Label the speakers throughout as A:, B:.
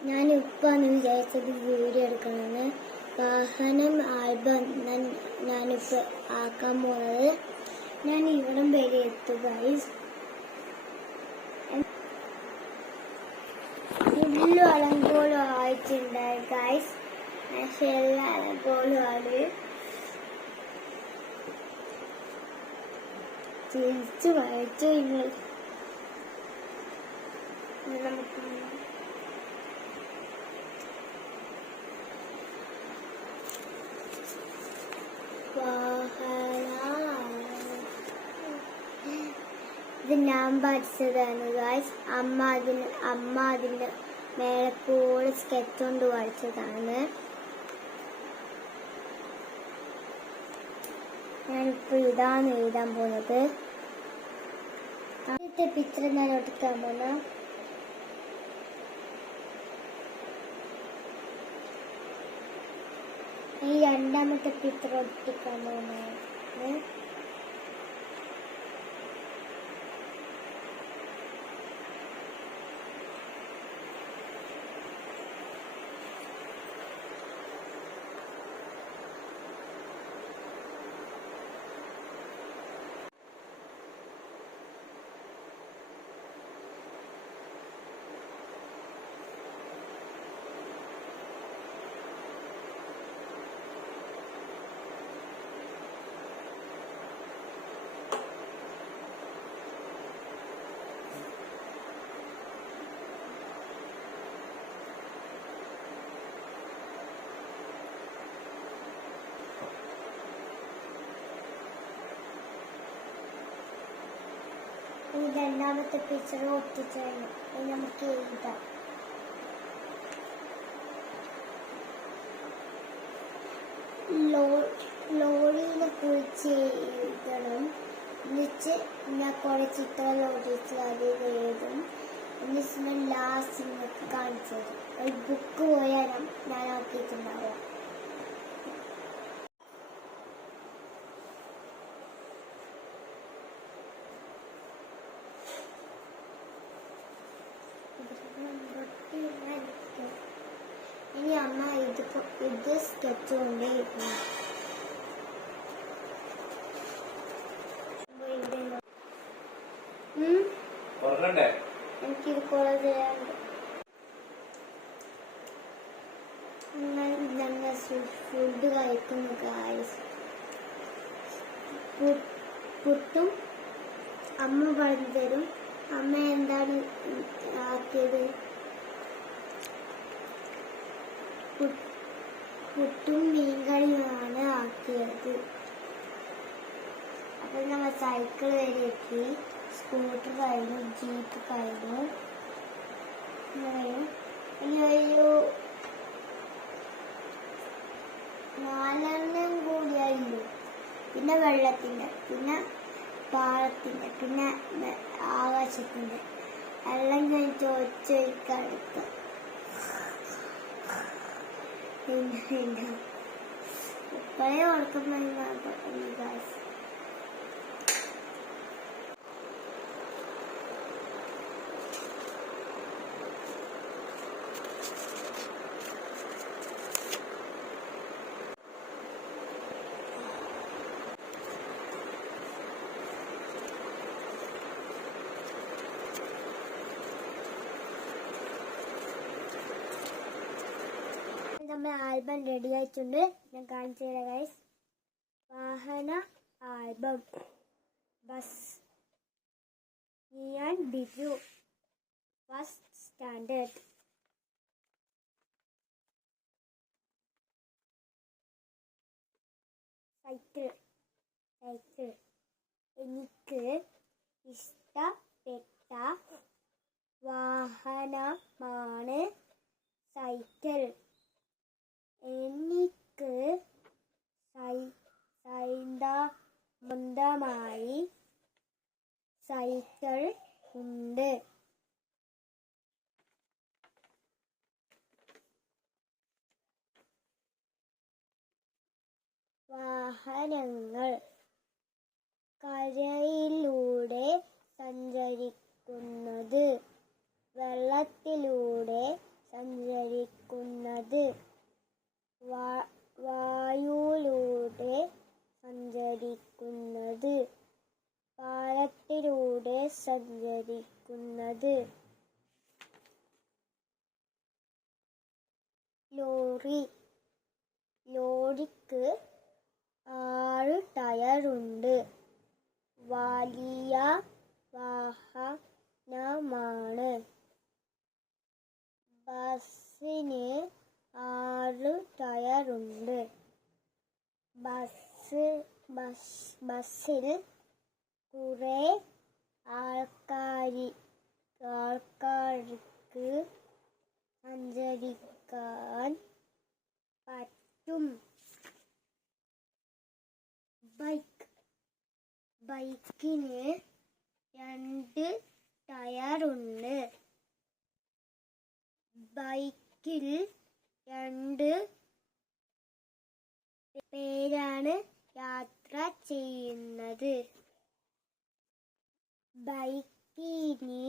A: ഞാൻ ഇപ്പാണ് വിചാരിച്ചത് വീഡിയോ എടുക്കണമെന്ന് വാഹനം ആൽബം ഞാൻ ഞാനിപ്പോൾ ആക്കാൻ പോകുന്നത് ഞാൻ ഇവിടം വരെ എത്തുക ഉള്ളു അലങ്കോലും അലങ്കോലം ആയിട്ടുണ്ടായി ഗൈസ് പക്ഷെ എല്ലാ അലങ്കോലമാണ് തിരിച്ചു വായിച്ചു നിങ്ങൾ നമുക്ക് ഇത് ഞാൻ പഠിച്ചതാണ് ഗായ്സ് അമ്മ അതിന് അമ്മ അതിന്റെ മേളക്കൂടെ സ്കെച്ച് കൊണ്ട് പഠിച്ചതാണ് ഞാനിപ്പോൾ ഇതാണ് എഴുതാൻ പോകുന്നത് ആദ്യത്തെ പിക്ചർ ഞാൻ ഒട്ടിക്കാൻ പോകുന്ന ഈ രണ്ടാമത്തെ പിക്ചർ ഒട്ടിക്കാൻ പോകുന്നത് രണ്ടാമത്തെ പിക്ചർ ഒട്ടിച്ചു നമുക്ക് എഴുതാം. ലോറിനെ കുറിച്ച് എഴുതണം. എന്നിട്ട് ഞാൻ കുറെ ചിത്രം ഒട്ടിച്ച് അത് എഴുതും. എന്നിട്ട് ലാസ്റ്റ് നിങ്ങൾക്ക് കാണിച്ചു തരും. ഒരു ബുക്ക് പോയാലും ഞാൻ ആക്കിയിട്ടുണ്ടാവുക ഇനി അമ്മ ഇത് ഇത് സ്കെച്ച് കൊണ്ടേ എനിക്കിത് കുറെ ചെയ്യാനുണ്ട് ഞങ്ങൾ ഫുഡ് കഴിക്കുന്നു ഗായ്സ് പുട്ടും അമ്മ പറഞ്ഞു തരും. അമ്മ എന്താണ് ആക്കിയത് പു- പുട്ടും മീൻകറിയുമാണ് ആക്കിയത്. അപ്പം നമ്മൾ സൈക്കിൾ വരെ എത്തി സ്കൂട്ടർ കഴിഞ്ഞു ജീപ്പ് കഴിഞ്ഞു. ഇനി ഒരു നാലെണ്ണം കൂടിയായിരുന്നു. പിന്നെ വെള്ളത്തിന്റെ പിന്നെ പാളത്തിന്റെ പിന്നെ ആകാശത്തിന്റെ എല്ലാം ഞാൻ പിന്നെ പിന്നെ ഇപ്പോഴേ ഓർക്കുമ്പോൾ ഗാസ് നമ്മുടെ ആൽബം റെഡി ആയിട്ടുണ്ട്. ഞാൻ കാണിച്ചു തരാം ഗൈസ് വാഹന ആൽബം. ബസ്. ഞാൻ Biju. First standard. Cycle. Cycle. എനിക്ക് ഇഷ്ടപ്പെട്ട വാഹനമാണ് സൈക്കിൾ. എനിക്ക് സൈ- സ്വന്തമായി സൈക്കിൾ ഉണ്ട്. വാഹനങ്ങൾ കരയിലൂടെ സഞ്ചരിക്കുന്നത് വെള്ളത്തിലൂടെ സഞ്ചരിക്കുന്നത്. വായുവിലൂടെ സഞ്ചരിക്കുന്നത്. പാലത്തിലൂടെ സഞ്ചരിക്കുന്നത്. ലോറി ലോറിക്ക് ആറ് ടയറുണ്ട്. വലിയ വാഹനമാണ്. ബസ്സിന് ആറ് ടയറുണ്ട് ബസ് ബസ് ബസ്സിൽ കുറെ ആൾക്കാരി ആൾക്കാർക്ക് സഞ്ചരിക്കാൻ പറ്റും ബൈക്ക് ബൈക്കിന് രണ്ട് ടയറുണ്ട് ബൈക്കിൽ രണ്ട് പേരാണ് യാത്ര ചെയ്യുന്നത്. ബൈക്കിന്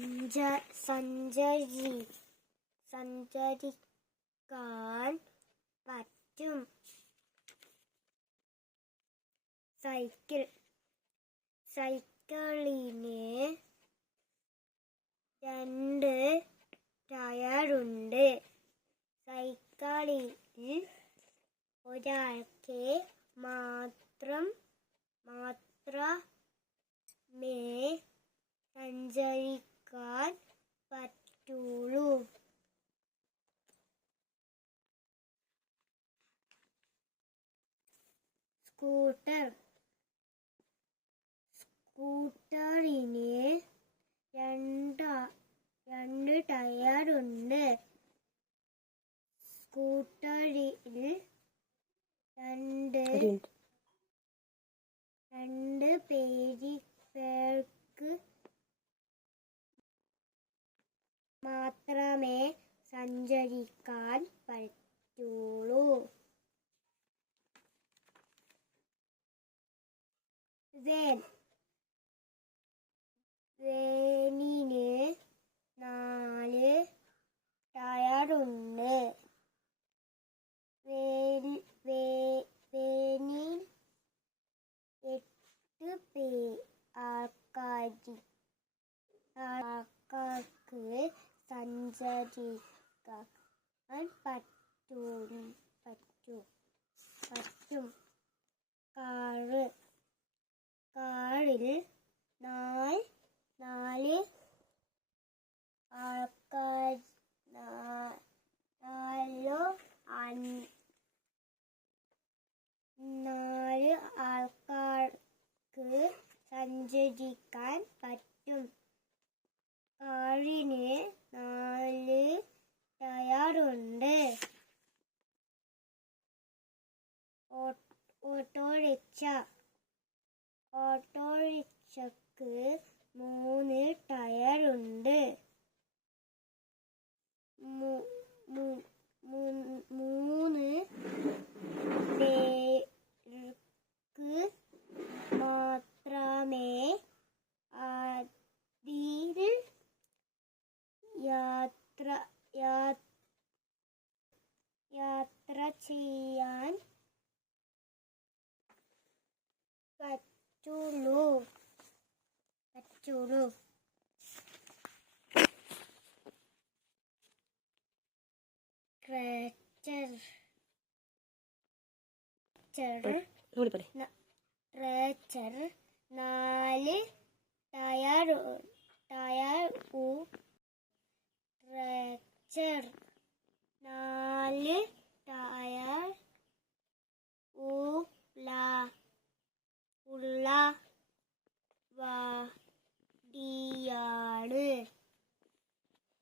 A: സഞ്ച സഞ്ചരി സഞ്ചരിക്കാൻ പറ്റും. സൈക്കിൾ സൈക്കിളിന് രണ്ട് ടയറുണ്ട്. സൈക്കിളിൽ ഒരാൾക്ക് മാത്രം മാത്രമേ സഞ്ചരിക്കാൻ പറ്റുള്ളൂ. സ്കൂട്ടർ. സ്കൂട്ടറിന് രണ്ട് രണ്ട് ടയറുണ്ട്. സ്കൂട്ടറിൽ രണ്ട് പേര് പേർക്ക് മാത്രമേ സഞ്ചരിക്കാൻ പറ്റുള്ളൂ വേൻ വേനിന് നാല് ടയറുണ്ട് വേനിൽ എട്ട് പേ ആൾക്കാരി ആൾക്കാർക്ക് സഞ്ചരിക്കാൻ പറ്റും പറ്റും പറ്റും. കാറ് കാറിൽ നാല് നാല് ആൾക്കാർ നാലോ നാല് ആൾക്കാർക്ക് സഞ്ചരിക്കാൻ പറ്റും. കാറിന് നാല് ടയറുണ്ട്. ഓട്ടോറിക്ഷ ഓട്ടോറിക്ഷക്ക് മൂന്ന് ടയറുണ്ട് മൂ- മൂ- മൂ- മൂന്ന് പേർക്ക് മാത്രമേ അതിൽ യാത്ര യാ- യാത്ര ചെയ്യാൻ പറ്റുള്ളൂ പറ്റുള്ളൂ ട്രാക്ടർ നാല് ടയർ ടയർ ഊ നാല് ടയർ ഉള്ള ഉള്ള വണ്ടിയാണ്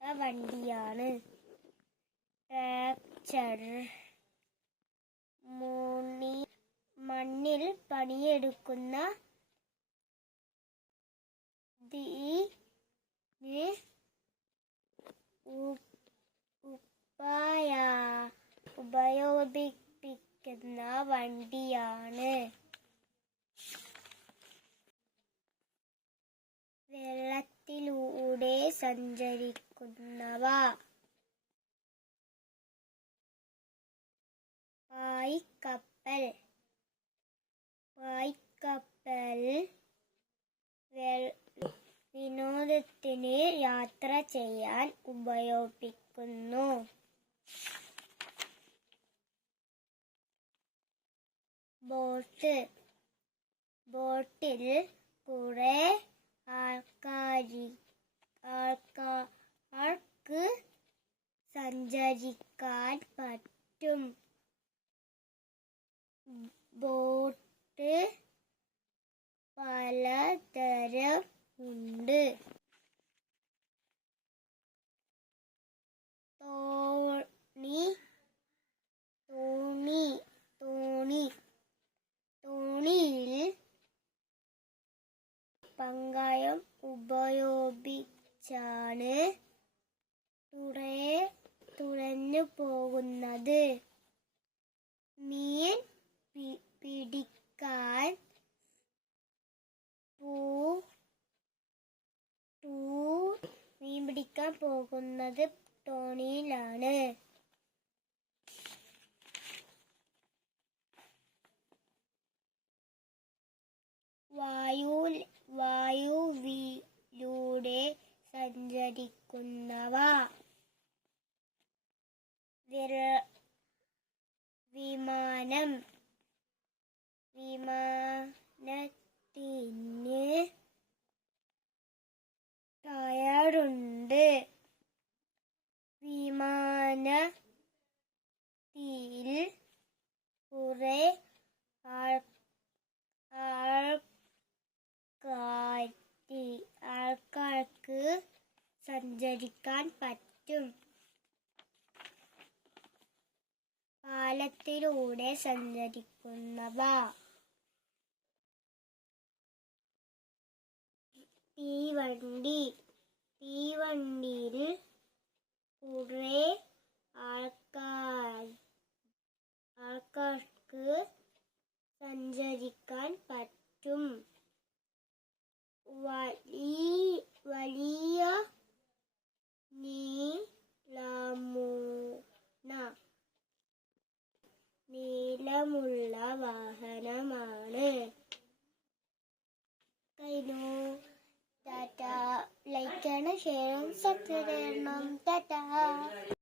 A: വണ്ടിയാണ്. ട്രാക്ടർ മുണി മണ്ണിൽ പണിയെടുക്കുന്ന ദീന് ഉ- ഉപ്പായ ഉപയോഗിപ്പിക്കുന്ന വണ്ടിയാണ്. വെള്ളത്തിലൂടെ സഞ്ചരിക്കുന്നവ പായ്ക്കപ്പൽ. പായ്ക്കപ്പൽ വിനോദത്തിന് യാത്ര ചെയ്യാൻ ഉപയോഗിക്കുന്നു. ബോട്ട്. ബോട്ടിൽ കുറെ ആൾക്കാരി ആൾക്കാർക്ക് സഞ്ചരിക്കാൻ പറ്റും. ബോട്ട് പലതരം ഉണ്ട്. തോണി തോണി തോണി തോണിയിൽ പങ്കായം ഉപയോഗിച്ചാണ് തുറയെ തുഴഞ്ഞു പോകുന്നത്. മീൻ പിടിക്കാൻ പൂ ടൂ മീൻ പിടിക്കാൻ പോകുന്നത് തോണിയിലാണ് വായു വായുവിലൂടെ സഞ്ചരിക്കുന്നവ. വിമാനം വിമാനത്തിന് ടയറുണ്ട് വിമാനത്തിൽ കുറെ ആൾ ആൾക്കാരി ആൾക്കാർക്ക് സഞ്ചരിക്കാൻ പറ്റും. പാലത്തിലൂടെ സഞ്ചരിക്കുന്നവ. തീവണ്ടി. തീവണ്ടിയിൽ കുറെ ആൾക്കാർ ആൾക്കാർക്ക് സഞ്ചരിക്കാൻ